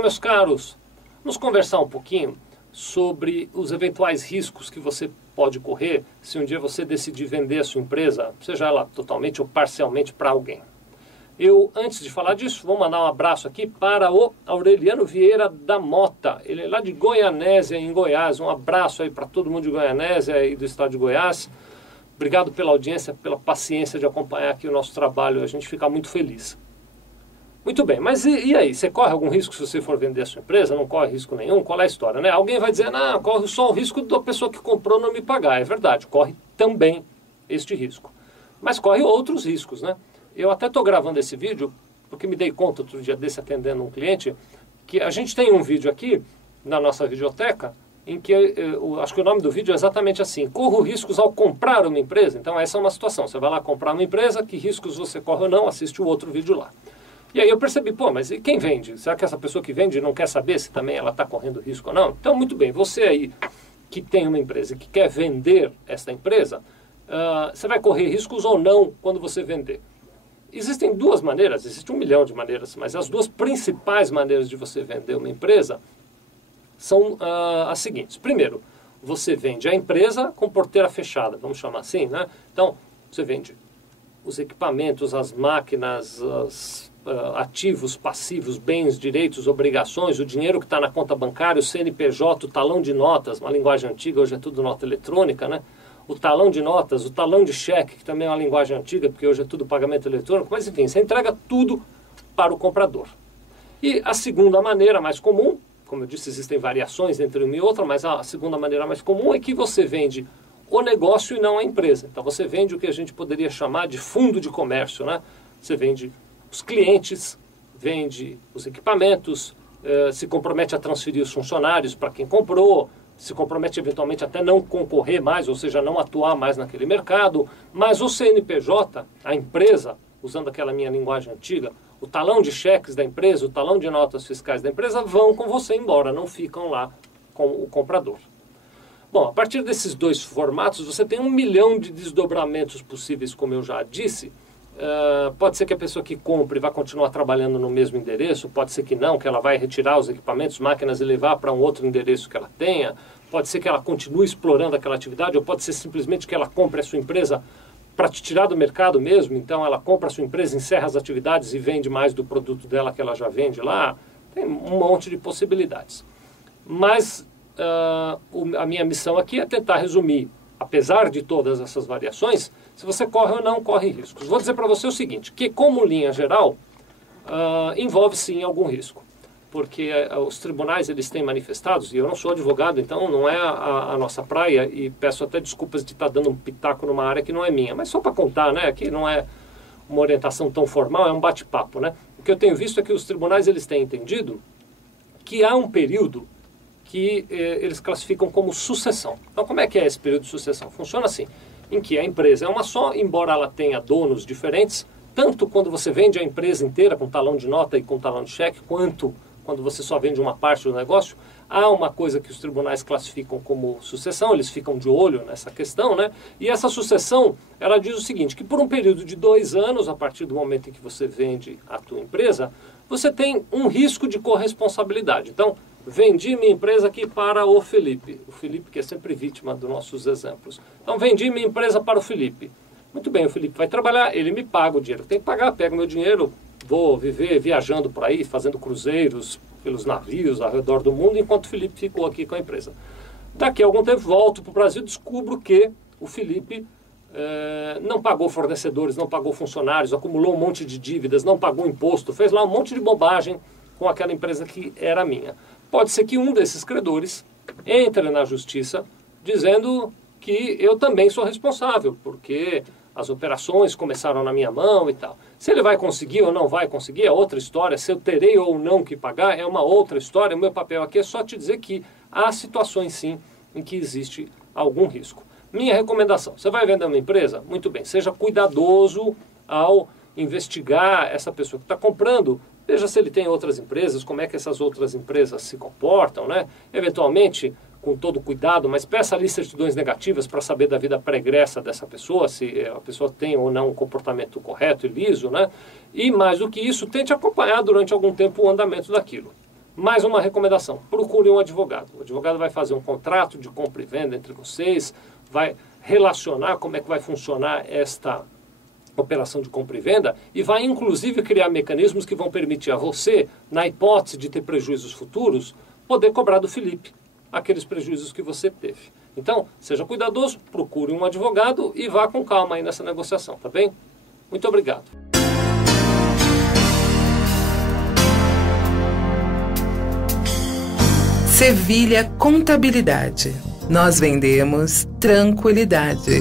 Olá, meus caros. Vamos conversar um pouquinho sobre os eventuais riscos que você pode correr se um dia você decidir vender a sua empresa, seja ela totalmente ou parcialmente, para alguém. Eu, antes de falar disso, vou mandar um abraço aqui para o Aureliano Vieira da Mota. Ele é lá de Goianésia, em Goiás. Um abraço aí para todo mundo de Goianésia e do estado de Goiás. Obrigado pela audiência, pela paciência de acompanhar aqui o nosso trabalho. A gente fica muito feliz. Muito bem, mas e aí? Você corre algum risco se você for vender a sua empresa? Não corre risco nenhum? Qual é a história, né? Alguém vai dizer, não, corre só o risco da pessoa que comprou não me pagar. É verdade, corre também este risco. Mas corre outros riscos, né? Eu até estou gravando esse vídeo porque me dei conta outro dia desse atendendo um cliente que a gente tem um vídeo aqui na nossa videoteca em que acho que o nome do vídeo é exatamente assim: corro riscos ao comprar uma empresa. Então essa é uma situação, você vai lá comprar uma empresa, que riscos você corre ou não, assiste o outro vídeo lá. E aí eu percebi, pô, mas e quem vende? Será que essa pessoa que vende não quer saber se também ela está correndo risco ou não? Então, muito bem, você aí que tem uma empresa e que quer vender essa empresa, você vai correr riscos ou não quando você vender? Existem duas maneiras, existe 1 milhão de maneiras, mas as duas principais maneiras de você vender uma empresa são as seguintes. Primeiro, você vende a empresa com porteira fechada, vamos chamar assim, né? Então, você vende os equipamentos, as máquinas, os ativos, passivos, bens, direitos, obrigações, o dinheiro que está na conta bancária, o CNPJ, o talão de notas, uma linguagem antiga, hoje é tudo nota eletrônica, né? O talão de notas, o talão de cheque, que também é uma linguagem antiga, porque hoje é tudo pagamento eletrônico, mas enfim, você entrega tudo para o comprador. E a segunda maneira mais comum, como eu disse, existem variações entre uma e outra, mas a segunda maneira mais comum é que você vende o negócio e não a empresa. Então você vende o que a gente poderia chamar de fundo de comércio, né? Você vende os clientes, vende os equipamentos, se compromete a transferir os funcionários para quem comprou, se compromete eventualmente até não concorrer mais, ou seja, não atuar mais naquele mercado, mas o CNPJ, a empresa, usando aquela minha linguagem antiga, o talão de cheques da empresa, o talão de notas fiscais da empresa vão com você embora, não ficam lá com o comprador. Bom, a partir desses dois formatos, você tem 1 milhão de desdobramentos possíveis, como eu já disse. Pode ser que a pessoa que compre vá continuar trabalhando no mesmo endereço, pode ser que não, que ela vai retirar os equipamentos, máquinas e levar para um outro endereço que ela tenha, pode ser que ela continue explorando aquela atividade, ou pode ser simplesmente que ela compre a sua empresa para te tirar do mercado mesmo, então ela compra a sua empresa, encerra as atividades e vende mais do produto dela que ela já vende lá. Tem um monte de possibilidades. Mas a minha missão aqui é tentar resumir, apesar de todas essas variações, se você corre ou não corre riscos. Vou dizer para você o seguinte, que como linha geral, envolve sim algum risco. Porque os tribunais eles têm manifestados, e eu não sou advogado, então não é a nossa praia, e peço até desculpas de estar dando um pitaco numa área que não é minha. Mas só para contar, né, que não é uma orientação tão formal, é um bate-papo, né? O que eu tenho visto é que os tribunais eles têm entendido que há um período que eles classificam como sucessão. Então, como é que é esse período de sucessão? Funciona assim, em que a empresa é uma só, embora ela tenha donos diferentes, tanto quando você vende a empresa inteira com talão de nota e com talão de cheque, quanto quando você só vende uma parte do negócio, há uma coisa que os tribunais classificam como sucessão, eles ficam de olho nessa questão, né? E essa sucessão, ela diz o seguinte, que por um período de 2 anos, a partir do momento em que você vende a tua empresa, você tem um risco de corresponsabilidade. Então, vendi minha empresa aqui para o Felipe que é sempre vítima dos nossos exemplos. Então, vendi minha empresa para o Felipe. Muito bem, o Felipe vai trabalhar, ele me paga o dinheiro. Tem que pagar, pego meu dinheiro, vou viver viajando por aí, fazendo cruzeiros pelos navios ao redor do mundo, enquanto o Felipe ficou aqui com a empresa. Daqui a algum tempo, volto para o Brasil, descubro que o Felipe não pagou fornecedores, não pagou funcionários, acumulou um monte de dívidas, não pagou imposto, fez lá um monte de bobagem com aquela empresa que era minha. Pode ser que um desses credores entre na justiça dizendo que eu também sou responsável, porque as operações começaram na minha mão e tal. Se ele vai conseguir ou não vai conseguir é outra história, se eu terei ou não que pagar é uma outra história. O meu papel aqui é só te dizer que há situações sim em que existe algum risco. Minha recomendação, você vai vender uma empresa? Muito bem, seja cuidadoso ao investigar essa pessoa que está comprando. Veja se ele tem outras empresas, como é que essas outras empresas se comportam, né? Eventualmente, com todo cuidado, mas peça ali certidões negativas para saber da vida pregressa dessa pessoa, se a pessoa tem ou não um comportamento correto e liso, né? E mais do que isso, tente acompanhar durante algum tempo o andamento daquilo. Mais uma recomendação, procure um advogado. O advogado vai fazer um contrato de compra e venda entre vocês, vai relacionar como é que vai funcionar esta operação de compra e venda e vai inclusive criar mecanismos que vão permitir a você, na hipótese de ter prejuízos futuros, poder cobrar do Felipe aqueles prejuízos que você teve. Então, seja cuidadoso, procure um advogado e vá com calma aí nessa negociação, tá bem? Muito obrigado. Sevilha Contabilidade. Nós vendemos tranquilidade.